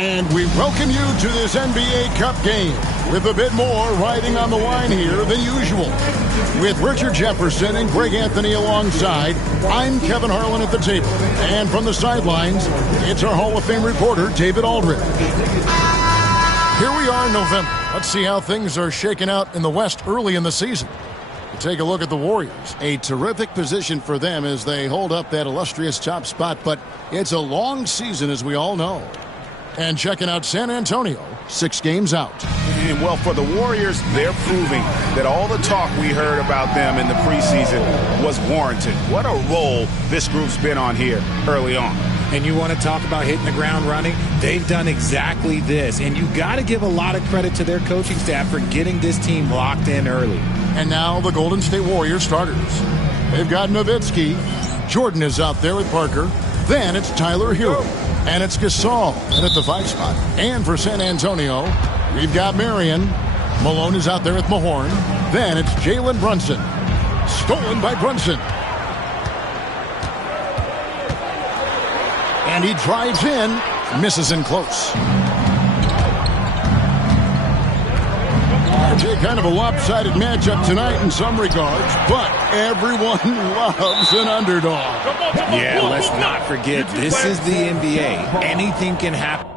And we welcome you to this NBA Cup game with a bit more riding on the line here than usual. With Richard Jefferson and Greg Anthony alongside, I'm Kevin Harlan at the table. And from the sidelines, it's our Hall of Fame reporter, David Aldridge. Here we are in November. Let's see how things are shaking out in the West early in the season. Take a look at the Warriors. A terrific position for them as they hold up that illustrious top spot, but it's a long season, as we all know. And checking out San Antonio, 6 games out. And well, for the Warriors, they're proving that all the talk we heard about them in the preseason was warranted. What a role this group's been on here early on. And you want to talk about hitting the ground running? They've done exactly this. And you got to give a lot of credit to their coaching staff for getting this team locked in early. And now the Golden State Warriors starters. They've got Nowitzki. Jordan is out there with Parker. Then it's Tyler Hero. And it's Gasol at the 5 spot. And for San Antonio, we've got Marion. Malone is out there with Mahorn. Then it's Jalen Brunson. Stolen by Brunson. And he drives in. Misses in close. Kind of a lopsided matchup tonight in some regards, but everyone loves an underdog. Yeah, let's not forget, this is the NBA. Anything can happen.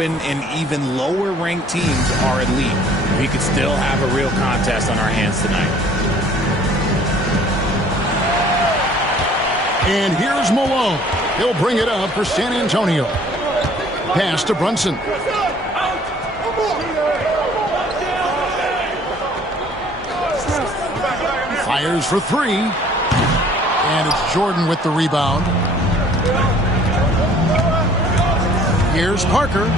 And even lower ranked teams are elite. We could still have a real contest on our hands tonight. And here's Malone. He'll bring it up for San Antonio. Pass to Brunson. Fires for 3. And it's Jordan with the rebound. Here's Parker.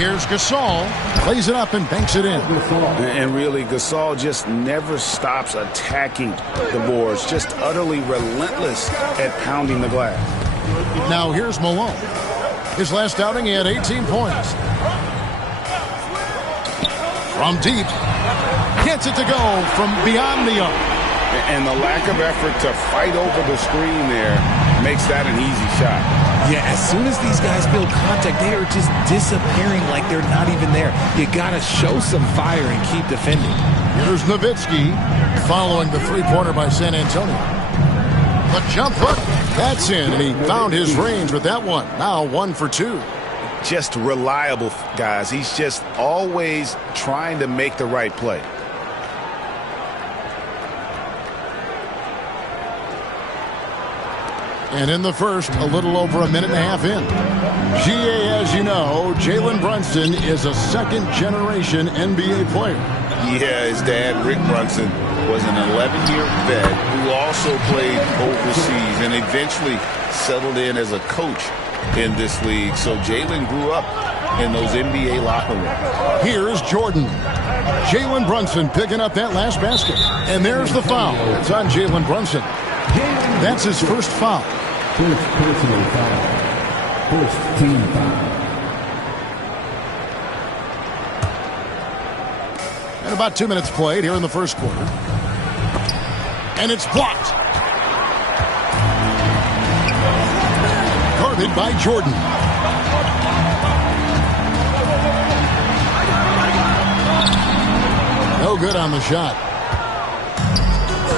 Here's Gasol. Plays it up and banks it in. And really, Gasol just never stops attacking the boards. Just utterly relentless at pounding the glass. Now here's Malone. His last outing, he had 18 points. From deep. Gets it to go from beyond the arc. And the lack of effort to fight over the screen there makes that an easy shot. Yeah, as soon as these guys feel contact, they are just disappearing like they're not even there. You got to show some fire and keep defending. Here's Nowitzki following the three-pointer by San Antonio. The jump hook, that's in, and he found his range with that one. Now 1 for 2. Just reliable, guys. He's just always trying to make the right play. And in the first, a little over a minute and a half in. GA, as you know, Jalen Brunson is a second-generation NBA player. Yeah, his dad, Rick Brunson, was an 11-year vet who also played overseas and eventually settled in as a coach in this league. So Jalen grew up in those NBA locker rooms. Here's Jordan. Jalen Brunson picking up that last basket. And there's the foul. It's on Jalen Brunson. That's his first foul. First personal foul. First team foul. And about 2 minutes played here in the first quarter. And it's blocked. Guarded by Jordan. No good on the shot.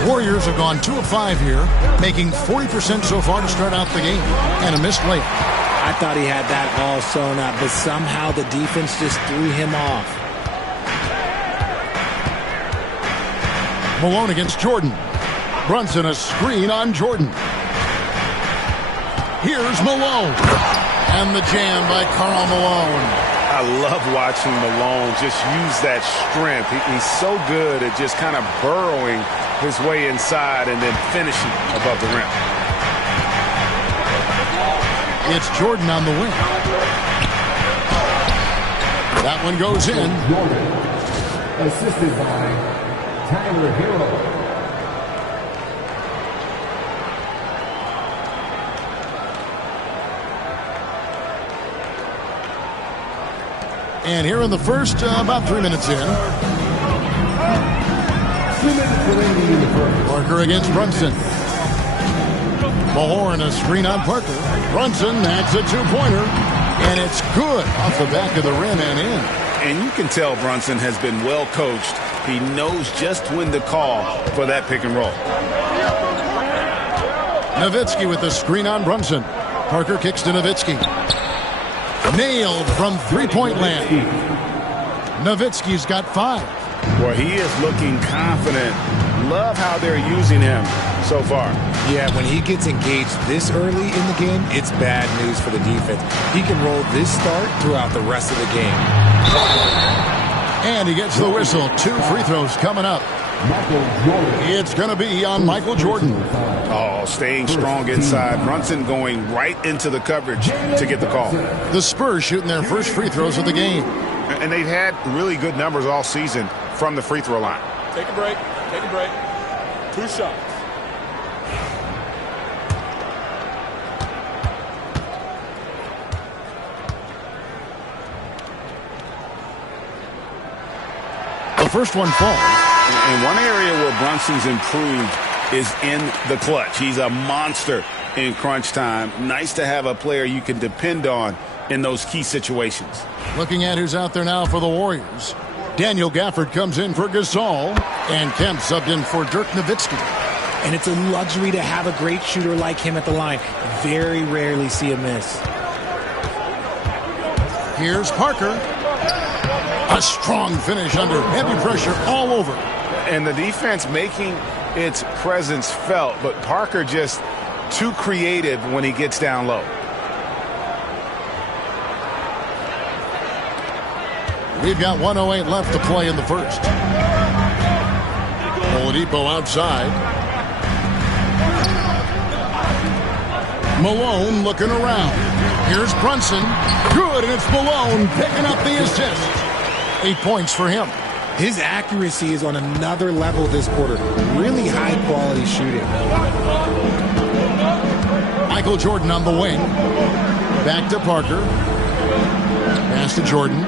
Warriors have gone 2 of 5 here, making 40% so far to start out the game, and a missed layup. I thought he had that all sewn up, but somehow the defense just threw him off. Malone against Jordan. Brunson, a screen on Jordan. Here's Malone. And the jam by Karl Malone. I love watching Malone just use that strength. He's so good at just kind of burrowing his way inside and then finishing above the rim. It's Jordan on the wing. That one goes in. Jordan, assisted by Tyler Hero. And here in the first, about 3 minutes in. 2 minutes remaining in the first. Parker against Brunson. Mahorn a screen on Parker. Brunson adds a two-pointer. And it's good off the back of the rim and in. And you can tell Brunson has been well coached. He knows just when to call for that pick and roll. Nowitzki with the screen on Brunson. Parker kicks to Nowitzki. Nailed from three-point land. Nowitzki's got 5. Well, he is looking confident. Love how they're using him so far. Yeah, when he gets engaged this early in the game, it's bad news for the defense. He can roll this start throughout the rest of the game. And he gets the whistle. 2 free throws coming up. It's going to be on Michael Jordan. Oh, staying strong inside. Brunson going right into the coverage to get the call. The Spurs shooting their first free throws of the game. And they've had really good numbers all season from the free throw line. Take a break. Take a break. 2 shots. The first one falls. And one area where Brunson's improved is in the clutch. He's a monster in crunch time. Nice to have a player you can depend on in those key situations. Looking at who's out there now for the Warriors. Daniel Gafford comes in for Gasol. And Kemp subbed in for Dirk Nowitzki. And it's a luxury to have a great shooter like him at the line. Very rarely see a miss. Here's Parker. A strong finish under heavy pressure all over. And the defense making its presence felt, but Parker just too creative when he gets down low. We've got 1:08 left to play in the first. Oladipo outside. Malone looking around. Here's Brunson. Good, and it's Malone picking up the assist. 8 points for him. His accuracy is on another level this quarter. Really high-quality shooting. Michael Jordan on the wing. Back to Parker. Pass to Jordan.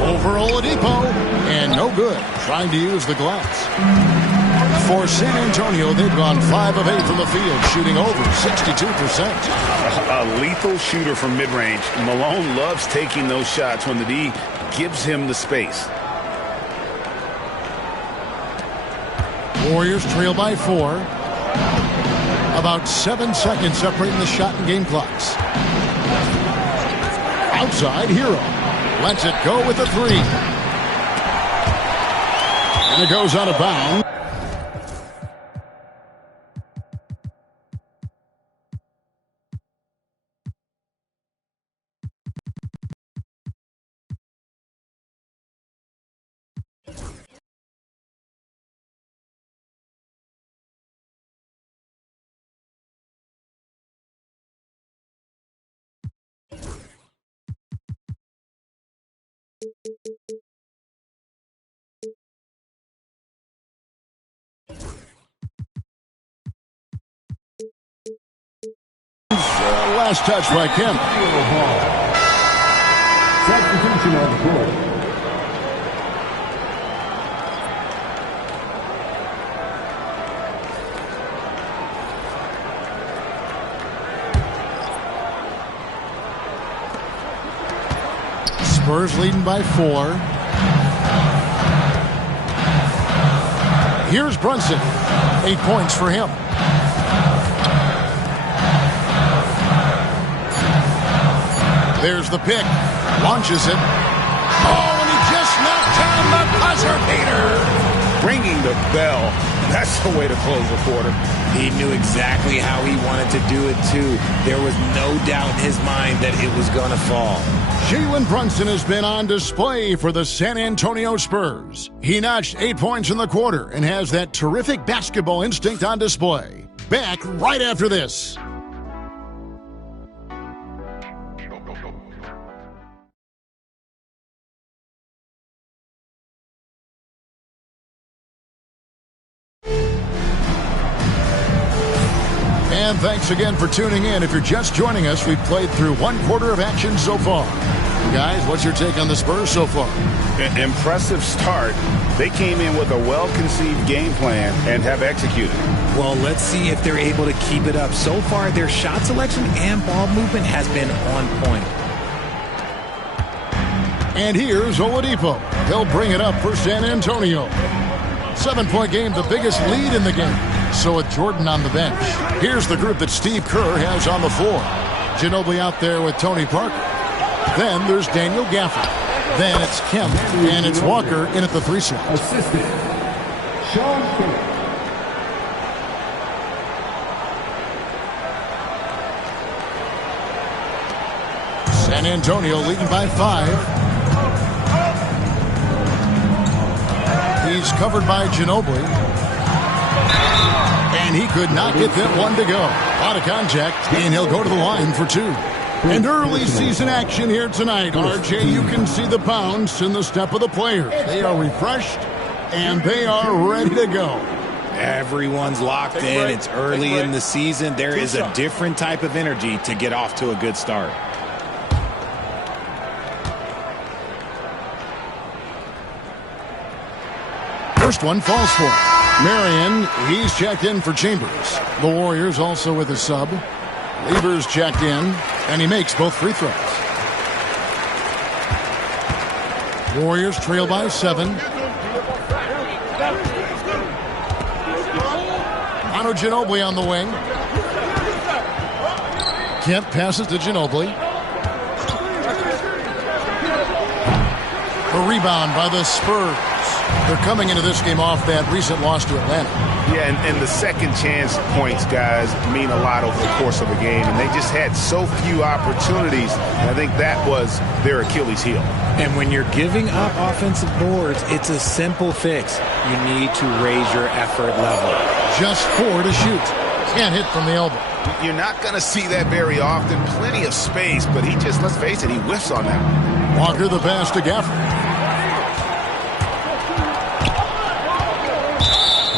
Over Oladipo. And no good. Trying to use the glass. For San Antonio, they've gone 5 of 8 from the field, shooting over 62%. A lethal shooter from mid-range. Malone loves taking those shots when the D gives him the space. Warriors trail by 4. About 7 seconds separating the shot and game clocks. Outside, Hero. Lets it go with the 3. And it goes out of bounds. Last touch by Kemp. Substitution on the court. Spurs leading by 4. Here's Brunson. 8 points for him. There's the pick. Launches it. Oh, and he just knocked down the buzzer beater. Ringing the bell That's the way to close a quarter. He knew exactly how he wanted to do it, too. There was no doubt in his mind that it was going to fall. Jalen Brunson has been on display for the San Antonio Spurs. He notched 8 points in the quarter and has that terrific basketball instinct on display. Back right after this. And thanks again for tuning in. If you're just joining us, we've played through 1 quarter of action so far. Guys, what's your take on the Spurs so far? Impressive start. They came in with a well-conceived game plan and have executed. Well, let's see if they're able to keep it up. So far, their shot selection and ball movement has been on point. And here's Oladipo. He'll bring it up for San Antonio. 7-point game, the biggest lead in the game. So with Jordan on the bench, here's the group that Steve Kerr has on the floor. Ginobili out there with Tony Parker. Then there's Daniel Gafford. Then it's Kemp, and it's Walker in at the 3 slot. Assistant, Sean Kemp. San Antonio leading by 5. He's covered by Ginobili. And he could not get that one to go. Out of contact, and he'll go to the line for 2. And early season action here tonight. RJ, you can see the bounce in the step of the players. They are refreshed, and they are ready to go. Everyone's locked in. It's early in the season. There is a different type of energy to get off to a good start. First one falls for him. Marion, he's checked in for Chambers. The Warriors also with a sub. Lieber's checked in, and he makes both free throws. Warriors trail by 7. Manu Ginobili on the wing. Kemp passes to Ginobili. A rebound by the Spurs. They're coming into this game off that recent loss to Atlanta. Yeah, and the second chance points, guys, mean a lot over the course of a game. And they just had so few opportunities. I think that was their Achilles heel. And when you're giving up offensive boards, it's a simple fix. You need to raise your effort level. Just 4 to shoot. Can't hit from the elbow. You're not going to see that very often. Plenty of space, but he just, let's face it, he whiffs on that one. Walker the pass to Gafford.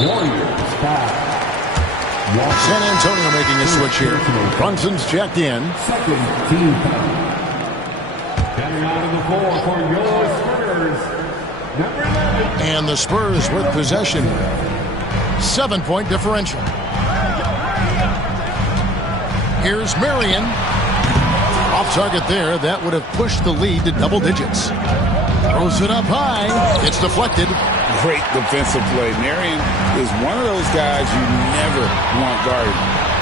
Warriors foul. San Antonio making a switch here. Brunson's checked in. Second team foul. Coming out on the floor for your Spurs, number 11. And the Spurs with possession. 7-point differential. Here's Marion. Off target there. That would have pushed the lead to double digits. Throws it up high. It's deflected. Great defensive play. Marion is one of those guys you never want guarded.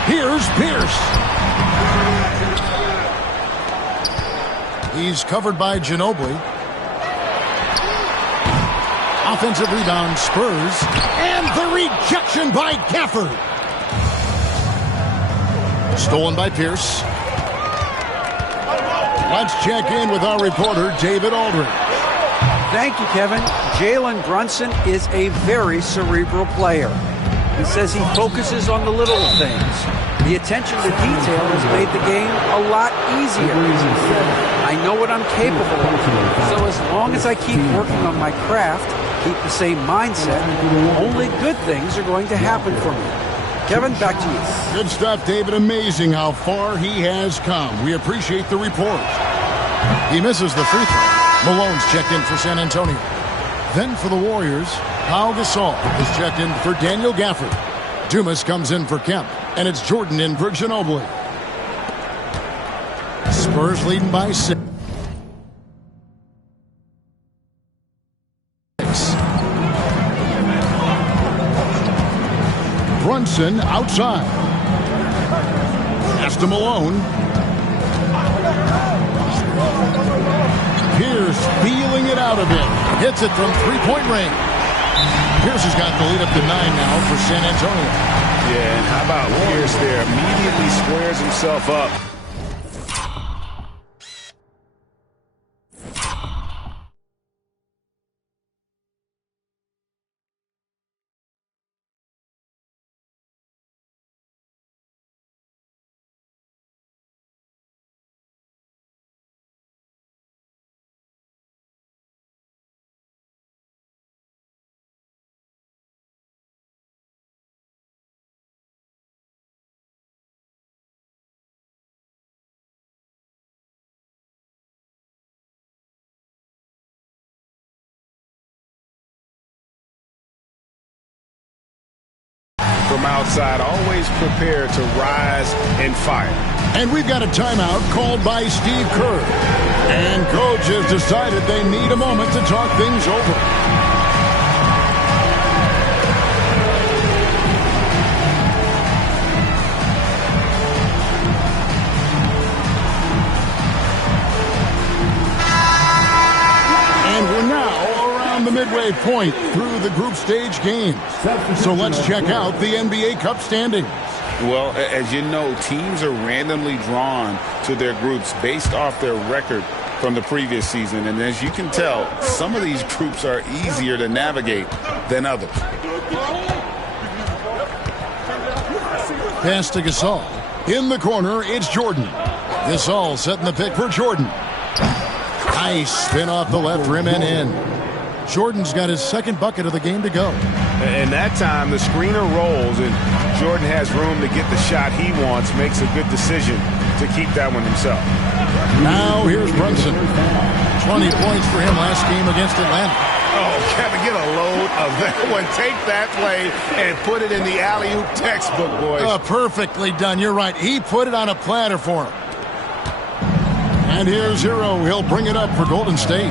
Here's Pierce. He's covered by Ginobili. Offensive rebound, Spurs. And the rejection by Gafford. Stolen by Pierce. Let's check in with our reporter, David Aldridge. Thank you, Kevin. Jalen Brunson is a very cerebral player. He says he focuses on the little things. The attention to detail has made the game a lot easier. I know what I'm capable of. So as long as I keep working on my craft, keep the same mindset, only good things are going to happen for me. Kevin, back to you. Good stuff, David. Amazing how far he has come. We appreciate the report. He misses the free throw. Malone's checked in for San Antonio. Then for the Warriors, Pau Gasol is checked in for Daniel Gafford. Dumas comes in for Kemp, and it's Jordan in for Ginobili. Spurs leading by 6. Brunson outside. Pass to Malone. Pierce feeling it out a bit. Hits it from 3-point range. Pierce has got the lead up to 9 now for San Antonio. Yeah, and how about Pierce there? Immediately squares himself up. From outside, always prepared to rise and fire. And we've got a timeout called by Steve Kerr. And coach has decided they need a moment to talk things over. The midway point through the group stage games. So let's check out the NBA Cup standings. Well, as you know, teams are randomly drawn to their groups based off their record from the previous season. And as you can tell, some of these groups are easier to navigate than others. Pass to Gasol. In the corner, it's Jordan. Gasol setting the pick for Jordan. Nice spin off the left rim and in. Jordan's got his second bucket of the game to go. And that time, the screener rolls, and Jordan has room to get the shot he wants, makes a good decision to keep that one himself. Now here's Brunson. 20 points for him last game against Atlanta. Oh, Kevin, get a load of that one. Take that play and put it in the alley-oop textbook, boys. Perfectly done. You're right. He put it on a platter for him. And here's Hero. He'll bring it up for Golden State.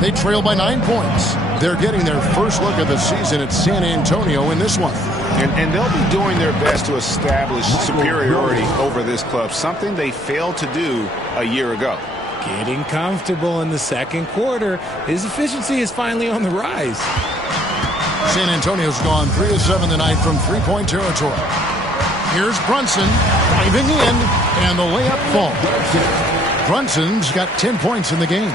They trail by 9 points. They're getting their first look of the season at San Antonio in this one. And they'll be doing their best to establish superiority over this club, something they failed to do a year ago. Getting comfortable in the second quarter. His efficiency is finally on the rise. San Antonio's gone 3 of 7 tonight from three-point territory. Here's Brunson driving in, and the layup falls. Brunson's got 10 points in the game.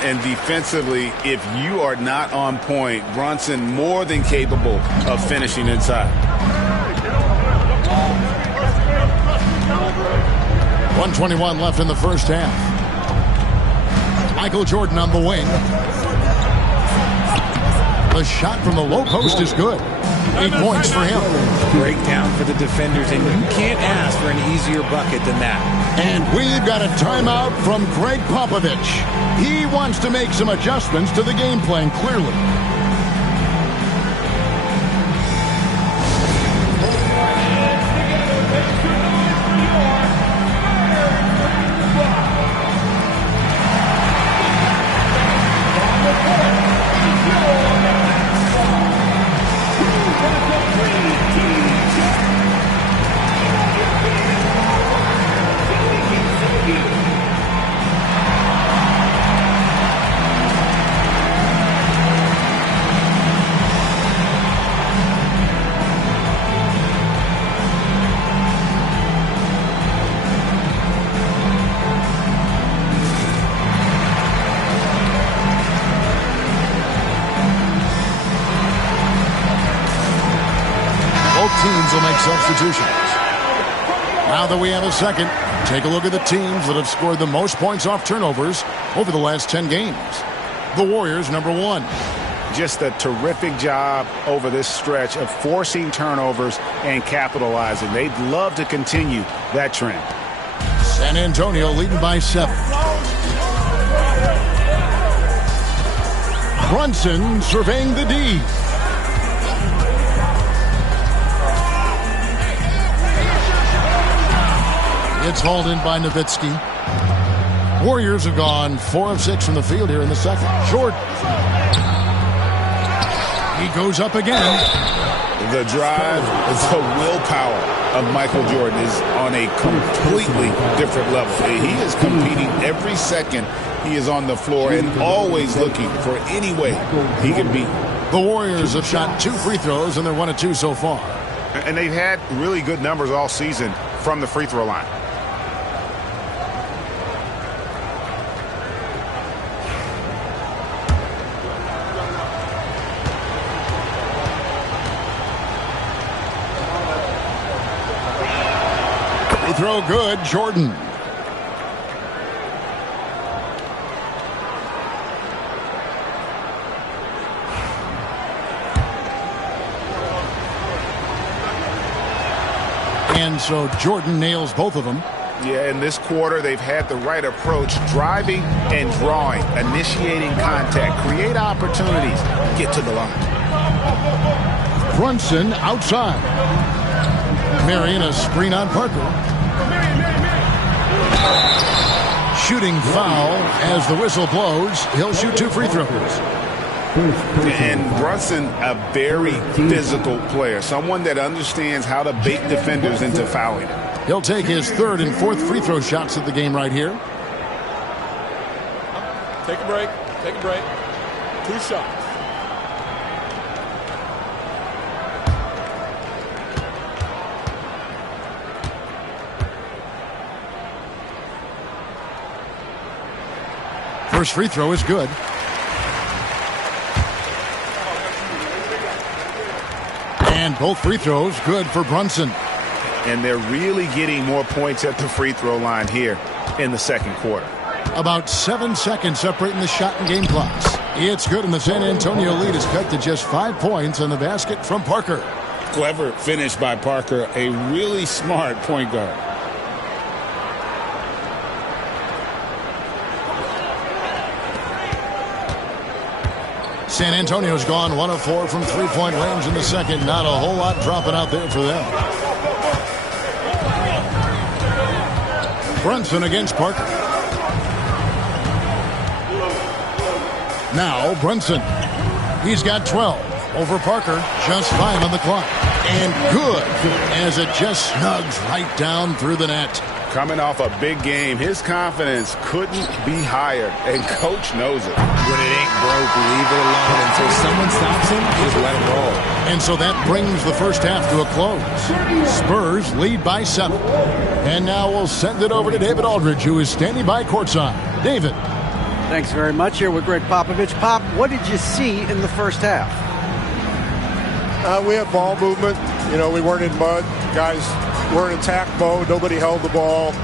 And defensively, if you are not on point, Brunson more than capable of finishing inside. 1:21 left in the first half. Michael Jordan on the wing. The shot from the low post is good. 8 points for him. Breakdown for the defenders, and you can't ask for an easier bucket than that. And we've got a timeout from Greg Popovich. He wants to make some adjustments to the game plan, clearly. Teams will make substitutions. Now that we have a second, take a look at the teams that have scored the most points off turnovers over the last 10 games. The Warriors, number 1. Just a terrific job over this stretch of forcing turnovers and capitalizing. They'd love to continue that trend. San Antonio leading by 7. Brunson surveying the D. It's hauled in by Nowitzki. Warriors have gone 4 of 6 from the field here in the second. Jordan. He goes up again. The drive, the willpower of Michael Jordan is on a completely different level. He is competing every second he is on the floor and always looking for any way he can beat The Warriors have shot 2 free throws, and they're 1 of 2 so far. And they've had really good numbers all season from the free throw line. Free throw good, Jordan. And so Jordan nails both of them. Yeah, in this quarter, they've had the right approach, driving and drawing, initiating contact, create opportunities, get to the line. Brunson outside. Marion a screen on Parker. Shooting foul as the whistle blows. He'll shoot 2 free throws. And Brunson, a very physical player, someone that understands how to bait defenders into fouling. He'll take his 3rd and 4th free throw shots of the game right here. Take a break. Take a break. 2 shots. First free throw is good. And both free throws good for Brunson. And they're really getting more points at the free throw line here in the second quarter. About 7 seconds separating the shot and game clocks. It's good, and the San Antonio lead is cut to just 5 points on the basket from Parker. Clever finish by Parker, a really smart point guard. San Antonio's gone 1 of 4 from 3-point range in the second. Not a whole lot dropping out there for them. Brunson against Parker. Now Brunson. He's got 12 over Parker. Just 5 on the clock. And good as it just snugs right down through the net. Coming off a big game, his confidence couldn't be higher, and coach knows it. When it ain't broke, leave it alone until someone stops him. Just let him roll. And so that brings the first half to a close. Spurs lead by 7. And now we'll send it over to David Aldridge, who is standing by courtside. David. Thanks very much. Here with Greg Popovich. Pop, what did you see in the first half? We had ball movement. You know, we weren't in mud. Guys were in attack mode. Nobody held the ball.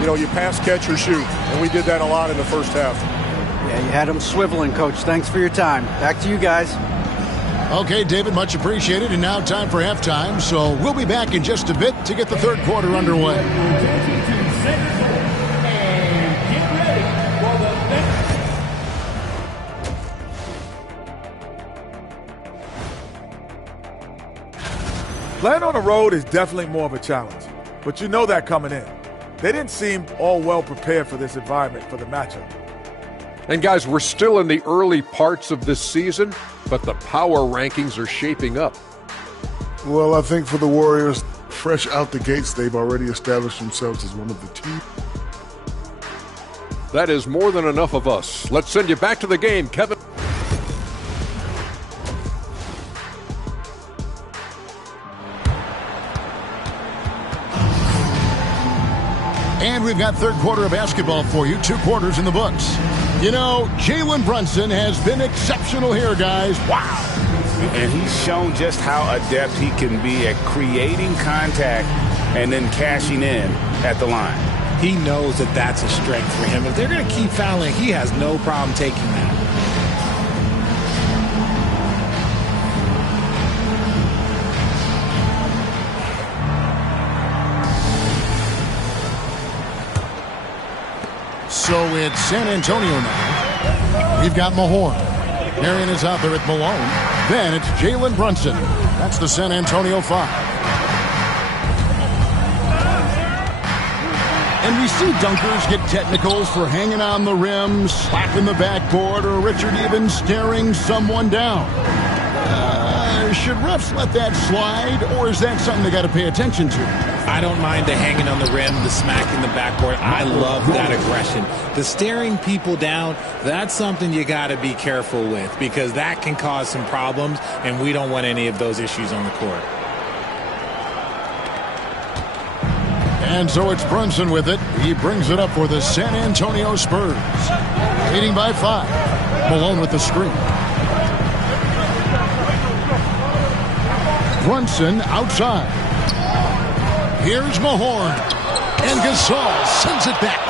You know, you pass, catch, or shoot. And we did that a lot in the first half. Yeah, you had them swiveling, Coach. Thanks for your time. Back to you guys. Okay, David, much appreciated. And now time for halftime. So we'll be back in just a bit to get the third quarter underway. Playing on the road is definitely more of a challenge, but you know that coming in. They didn't seem all well prepared for this environment for the matchup. And guys, we're still in the early parts of this season, but the power rankings are shaping up. Well, I think for the Warriors, fresh out the gates, they've already established themselves as one of the teams. That is more than enough of us. Let's send you back to the game, Kevin. And we've got third quarter of basketball for you. 2 quarters in the books. You know, Jalen Brunson has been exceptional here, guys. Wow. And he's shown just how adept he can be at creating contact and then cashing in at the line. He knows that that's a strength for him. If they're going to keep fouling, he has no problem taking that. So it's San Antonio now. We've got Mahorn. Marion is out there at Malone. Then it's Jalen Brunson. That's the San Antonio 5. And we see dunkers get technicals for hanging on the rim, slapping the backboard, or Richard even staring someone down. Should refs let that slide, or is that something they got to pay attention to? I don't mind the hanging on the rim, the smacking the backboard. I love that aggression. The staring people down, that's something you got to be careful with because that can cause some problems, and we don't want any of those issues on the court. And so it's Brunson with it. He brings it up for the San Antonio Spurs. Leading by 5. Malone with the screen. Brunson outside. Here's Mahorn. And Gasol sends it back.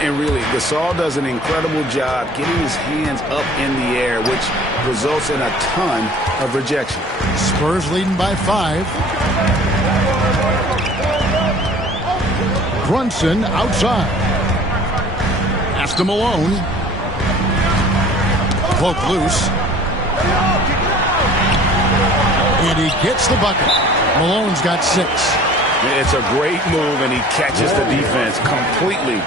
And really, Gasol does an incredible job getting his hands up in the air, which results in a ton of rejection. Spurs leading by 5. Brunson outside. Pass to Malone. Poke loose. And he gets the bucket. Malone's got 6. It's a great move, and he catches the defense completely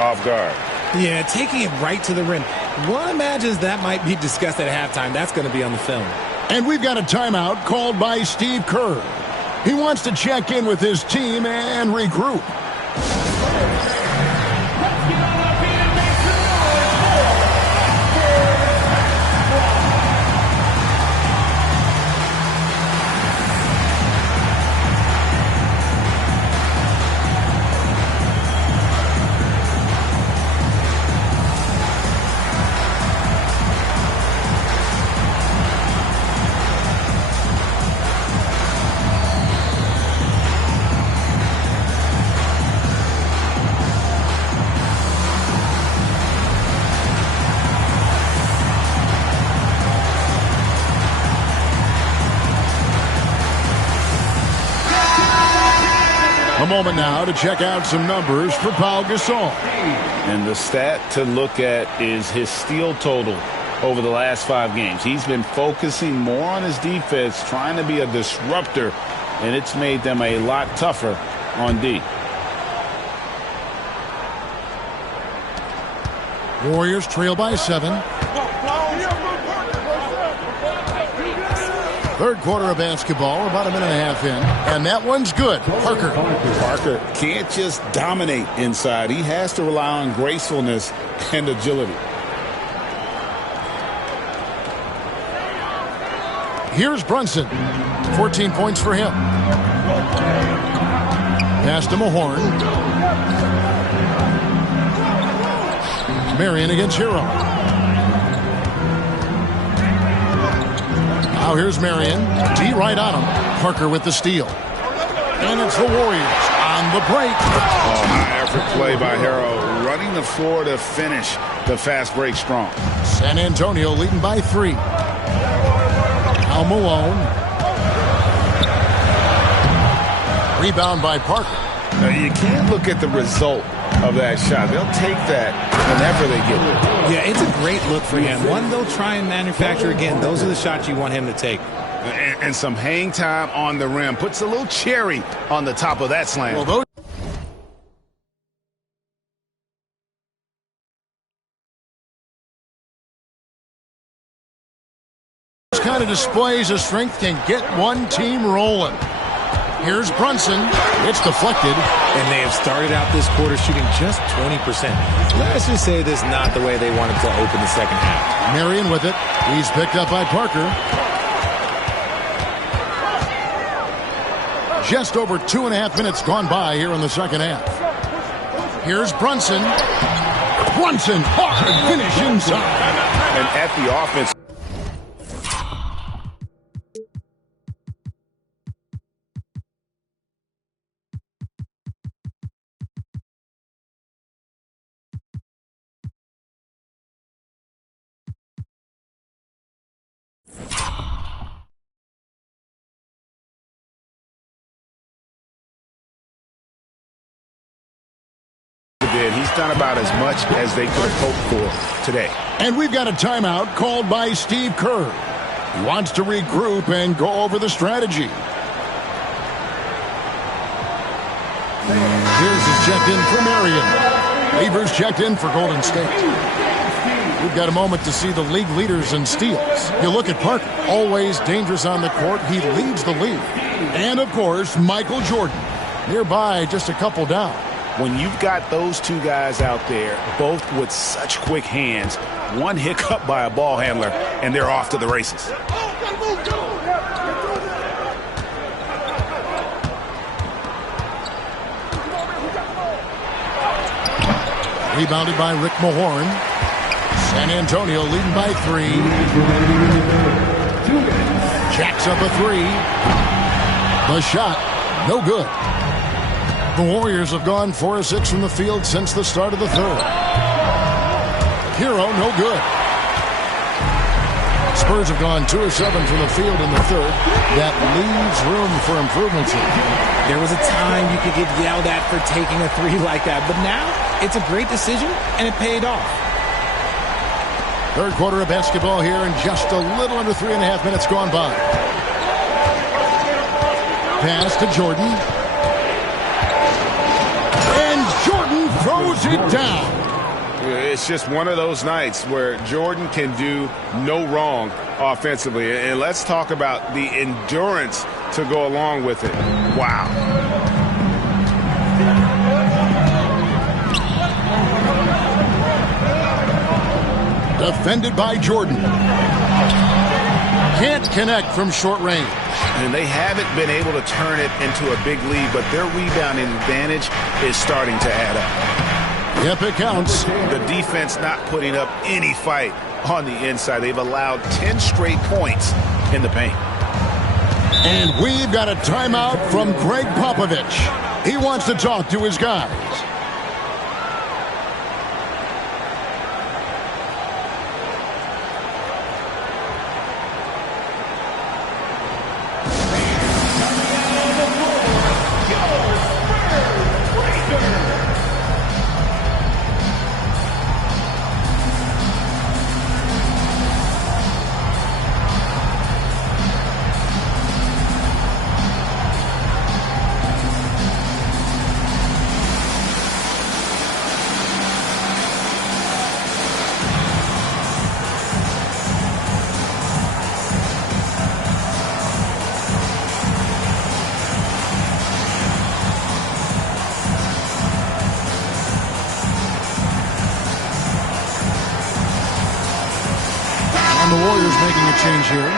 off guard. Yeah, taking it right to the rim. One imagines that might be discussed at halftime. That's going to be on the film. And we've got a timeout called by Steve Kerr. He wants to check in with his team and regroup. A moment now to check out some numbers for Pau Gasol. And the stat to look at is his steal total over the last 5 games. He's been focusing more on his defense, trying to be a disruptor, and it's made them a lot tougher on D. Warriors trail by 7. Third quarter of basketball, about a minute and a half in. And that one's good. Parker Can't just dominate inside. He has to rely on gracefulness and agility. Here's Brunson. 14 points for him. Pass to Mahorn. Marion against Hero. Now here's Marion. D right on him. Parker with the steal. And it's the Warriors on the break. Oh, high effort play by Hero. Running the floor to finish the fast break strong. San Antonio leading by 3. Now Malone. Rebound by Parker. Now you can't look at the result of that shot. They'll take that whenever they get it. Yeah, it's a great look for him. One they'll try and manufacture again. Those are the shots you want him to take. And some hang time on the rim. Puts a little cherry on the top of that slam. Well, those kind of displays of strength can get one team rolling. Here's Brunson. It's deflected. And they have started out this quarter shooting just 20%. Let's just say this is not the way they wanted to open the second half. Marion with it. He's picked up by Parker. Just over 2.5 minutes gone by here in the second half. Here's Brunson. Brunson, hard finish inside. And at the offense. He's done about as much as they could have hoped for today. And we've got a timeout called by Steve Kerr. He wants to regroup and go over the strategy. Here's his checked in for Marion. Weaver's checked in for Golden State. We've got a moment to see the league leaders in steals. You look at Parker, always dangerous on the court. He leads the league. And, of course, Michael Jordan, nearby, just a couple down. When you've got those two guys out there, both with such quick hands, one hiccup by a ball handler, and they're off to the races. Rebounded by Rick Mahorn. San Antonio leading by 3. Jacks up a 3. The shot, no good. The Warriors have gone 4 of 6 from the field since the start of the third. Hero, no good. Spurs have gone 2 of 7 from the field in the third. That leaves room for improvements here. There was a time you could get yelled at for taking a 3 like that, but now it's a great decision, and it paid off. Third quarter of basketball here, and just a little under 3.5 minutes gone by. Pass to Jordan. And Jordan throws it down. It's just one of those nights where Jordan can do no wrong offensively. And let's talk about the endurance to go along with it. Wow. Defended by Jordan. Can't connect from short range. And they haven't been able to turn it into a big lead, but their rebounding advantage is starting to add up. Yep, it counts. The defense not putting up any fight on the inside. They've allowed 10 straight points in the paint. And we've got a timeout from Greg Popovich. He wants to talk to his guys. And the Warriors making a change here.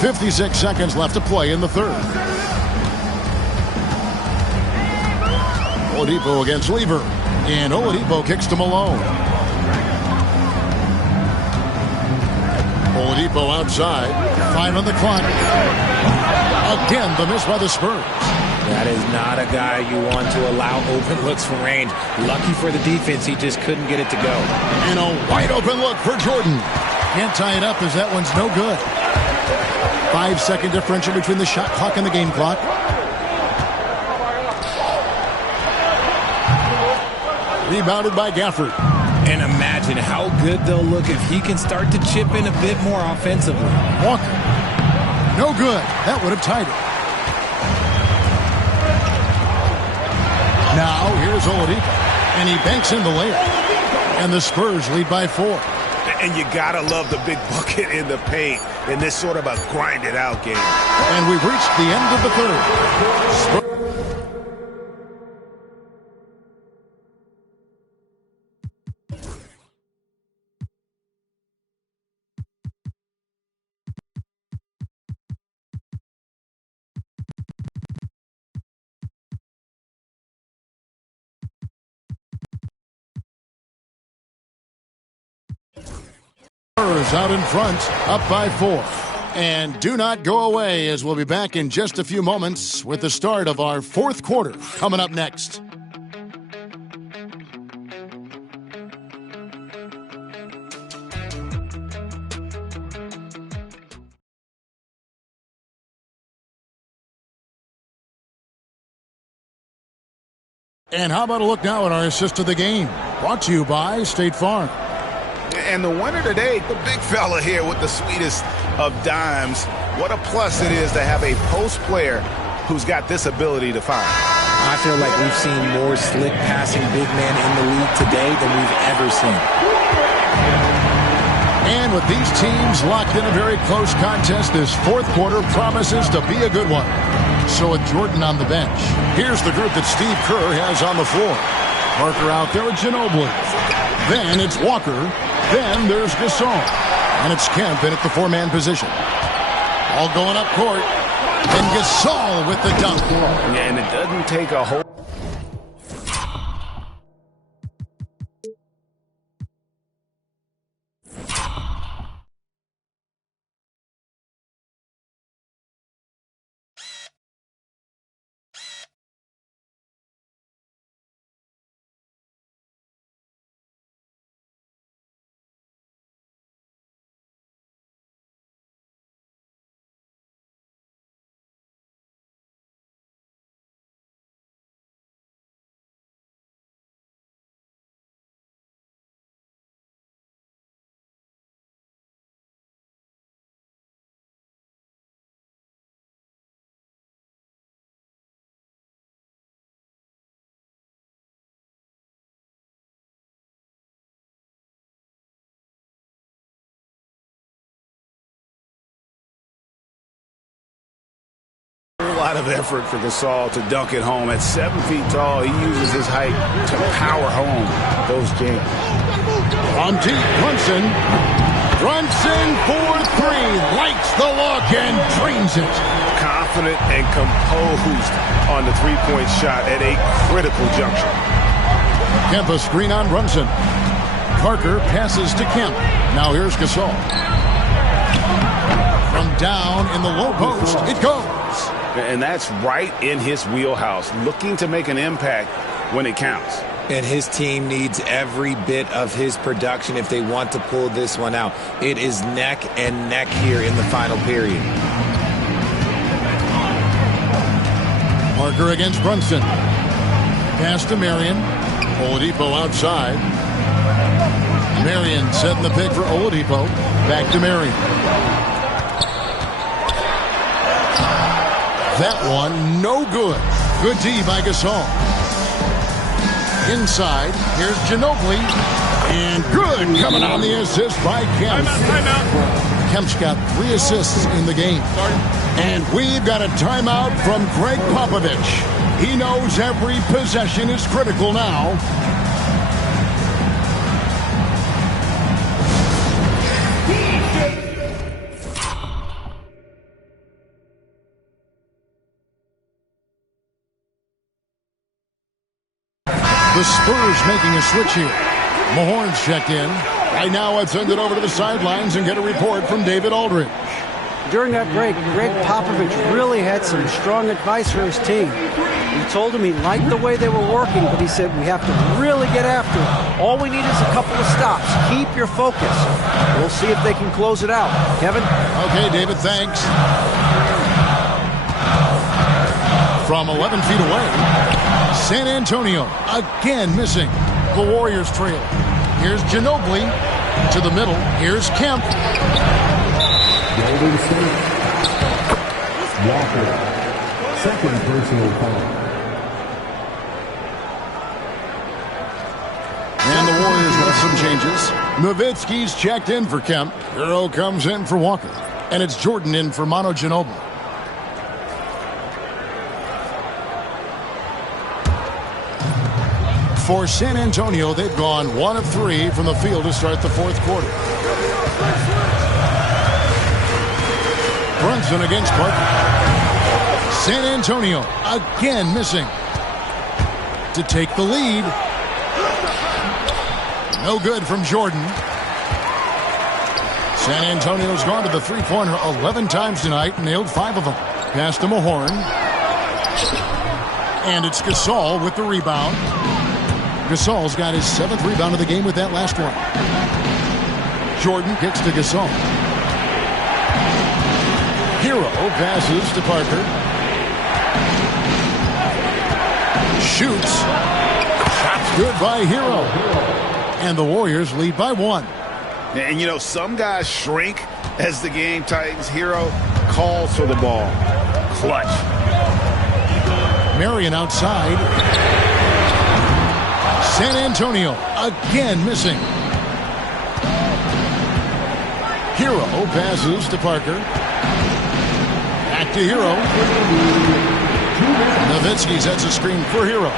.56 seconds left to play in the third. Oladipo against Lever. And Oladipo kicks to Malone. Oladipo outside. 5 on the clock. Again, the miss by the Spurs. That is not a guy you want to allow open looks from range. Lucky for the defense, he just couldn't get it to go. And a wide open look for Jordan. Can't tie it up as that one's no good. 5-second differential between the shot clock and the game clock. Rebounded by Gafford. And imagine how good they'll look if he can start to chip in a bit more offensively. Walker. No good. That would have tied it. Now, here's Oladipo. And he banks in the layup. And the Spurs lead by 4. And you gotta love the big bucket in the paint in this sort of a grinded-out game. And we've reached the end of the third. Spurs out in front, up by 4. And do not go away, as we'll be back in just a few moments with the start of our fourth quarter coming up next. And how about a look now at our assist of the game? Brought to you by State Farm. And the winner today, the big fella here with the sweetest of dimes. What a plus it is to have a post player who's got this ability to fire. I feel like we've seen more slick passing big men in the league today than we've ever seen. And with these teams locked in a very close contest, this fourth quarter promises to be a good one. So with Jordan on the bench, here's the group that Steve Kerr has on the floor. Parker out there with Ginobili. Then it's Walker. Then there's Gasol. And it's Kemp in at the four-man position. All going up court. And Gasol with the dunk. And it doesn't take a whole... A lot of effort for Gasol to dunk it home. At 7 feet tall, he uses his height to power home those jams. From deep, Brunson. Brunson for three. Lights the look and drains it. Confident and composed on the three-point shot at a critical juncture. Kemp a screen on Brunson. Parker passes to Kemp. Now here's Gasol. From down in the low post, it goes. And that's right in his wheelhouse, looking to make an impact when it counts. And his team needs every bit of his production if they want to pull this one out. It is neck and neck here in the final period. Parker against Brunson. Pass to Marion. Oladipo outside. Marion setting the pick for Oladipo. Back to Marion. That one, no good. Good D by Gasol. Inside, here's Ginobili. And good coming on the assist by Kemp. Timeout. Kemp's got 3 assists in the game. And we've got a timeout from Greg Popovich. He knows every possession is critical now. The Spurs making a switch here. Mahorn's checked in. Right now, I'd send it over to the sidelines and get a report from David Aldridge. During that break, Greg Popovich really had some strong advice for his team. He told him he liked the way they were working, but he said we have to really get after it. All we need is a couple of stops. Keep your focus. We'll see if they can close it out. Kevin? Okay, David, thanks. From 11 feet away, San Antonio again missing. The Warriors trail. Here's Ginobili to the middle. Here's Kemp. Golden State. Walker. Second personal foul. And the Warriors with some changes. Nowitzki's checked in for Kemp. Hero comes in for Walker. And it's Jordan in for Manu Ginobili. For San Antonio, they've gone 1 of 3 from the field to start the fourth quarter. Brunson against Parker. San Antonio again missing to take the lead. No good from Jordan. San Antonio's gone to the three-pointer 11 times tonight, nailed 5 of them. Pass to Mahorn. And it's Gasol with the rebound. Gasol's got his 7th rebound of the game with that last one. Jordan kicks to Gasol. Hero passes to Parker. Shoots. Shot's good by Hero. And the Warriors lead by 1. And, you know, some guys shrink as the game tightens. Hero calls for the ball. Clutch. Marion outside. San Antonio again missing. Hero passes to Parker. Back to Hero. Nowitzki sets a screen for Hero.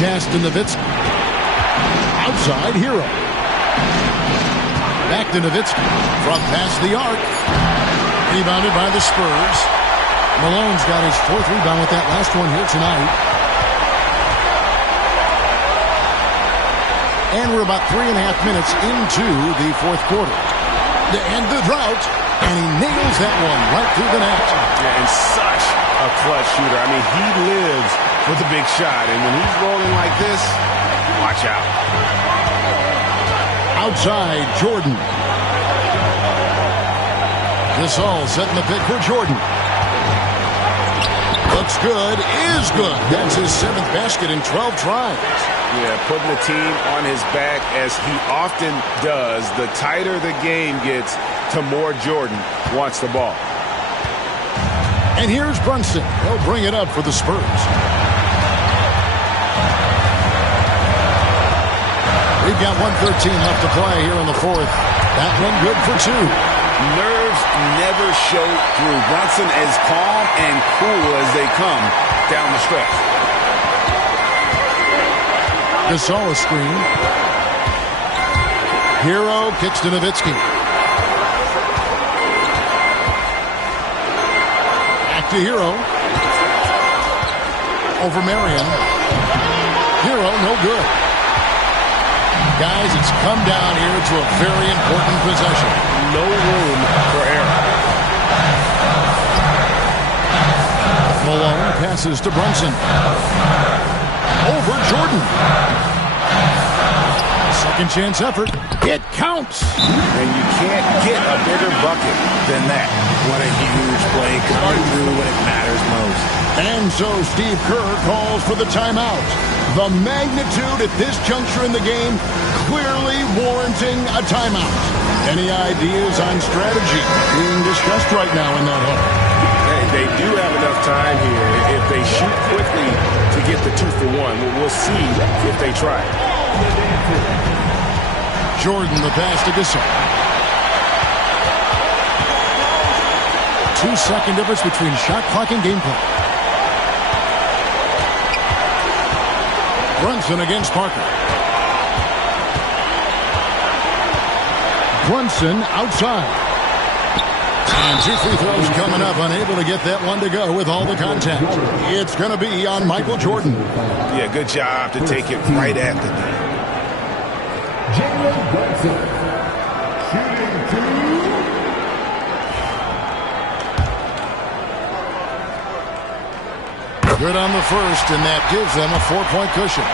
Pass to Nowitzki. Outside Hero. Back to Nowitzki. From past the arc. Rebounded by the Spurs. Malone's got his 4th rebound with that last one here tonight. And we're about 3.5 minutes into the 4th quarter. To end the drought, and he nails that one right through the net. Yeah, and such a clutch shooter. I mean, he lives for the big shot, and when he's rolling like this, watch out. Outside, Jordan. Gasol setting the pick for Jordan. Looks good, is good. That's his 7th basket in 12 tries. Yeah, putting the team on his back as he often does. The tighter the game gets, the more Jordan wants the ball. And here's Brunson. He'll bring it up for the Spurs. We've got 1:13 left to play here in the 4th. That one good for 2. Nerves never show through. Brunson as calm and cool as they come down the stretch. Gasol screen. Hero kicks to Nowitzki. Back to Hero. Over Marion. Hero, no good. Guys, it's come down here to a very important possession. No room for error. Malone passes to Brunson. Over Jordan. Second chance effort. It counts. And you can't get a bigger bucket than that. What a huge play coming through when it matters most. And so Steve Kerr calls for the timeout. The magnitude at this juncture in the game clearly warranting a timeout. Any ideas on strategy being discussed right now in that huddle? They do have enough time here. If they shoot quickly to get the 2-for-1, we'll see if they try. Jordan, the pass to Gasol. 2-second difference between shot clock and game clock. Brunson against Parker. Brunson outside. And 2 free throws coming up, unable to get that one to go with all the contact. It's going to be on Michael Jordan. Yeah, good job to take it right at the net. Jalen Brunson, shooting 2. Good on the first, and that gives them a 4-point cushion.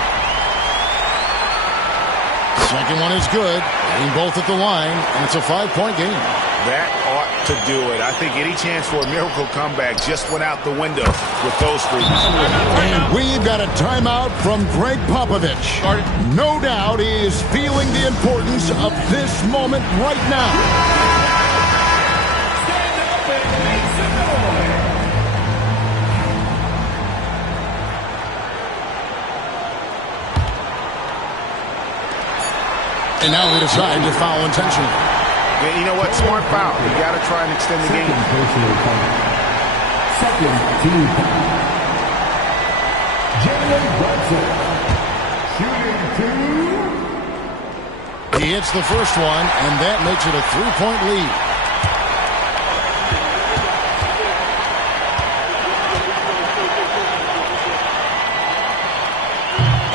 Second one is good, getting both at the line, and it's a 5-point game. That ought to do it. I think any chance for a miracle comeback just went out the window with those 3. And we've got a timeout from Greg Popovich. No doubt he is feeling the importance of this moment right now. And now they decide to foul intentionally. Yeah, you know what? Smart foul. You got to try and extend the game. Second team foul. Jalen Brunson, shooting 2. He hits the first one, and that makes it a 3-point lead.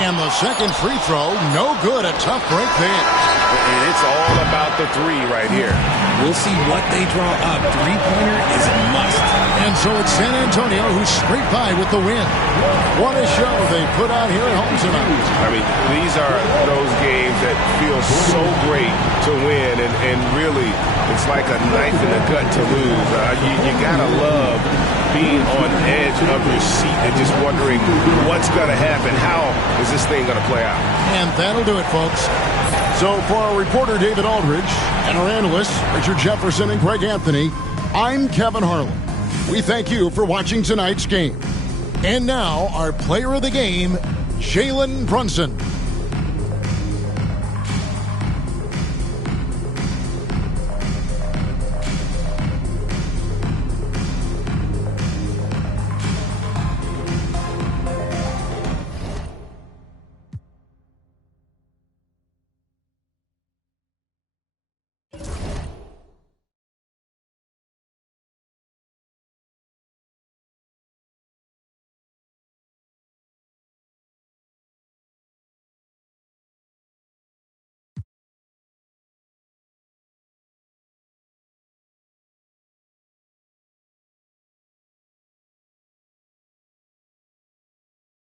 And the second free throw, no good. A tough break there. And it's all about the 3 right here. We'll see what they draw up. Three-pointer is a must. And so it's San Antonio who scraped by with the win. What a show they put on here at home tonight. I mean, these are those games that feel so great to win, and really, it's like a knife in the gut to lose. You gotta love being on edge of your seat and just wondering what's gonna happen. How is this thing gonna play out? And that'll do it, folks. So for our reporter, David Aldridge, and our analysts, Richard Jefferson and Greg Anthony, I'm Kevin Harlan. We thank you for watching tonight's game. And now, our player of the game, Jalen Brunson.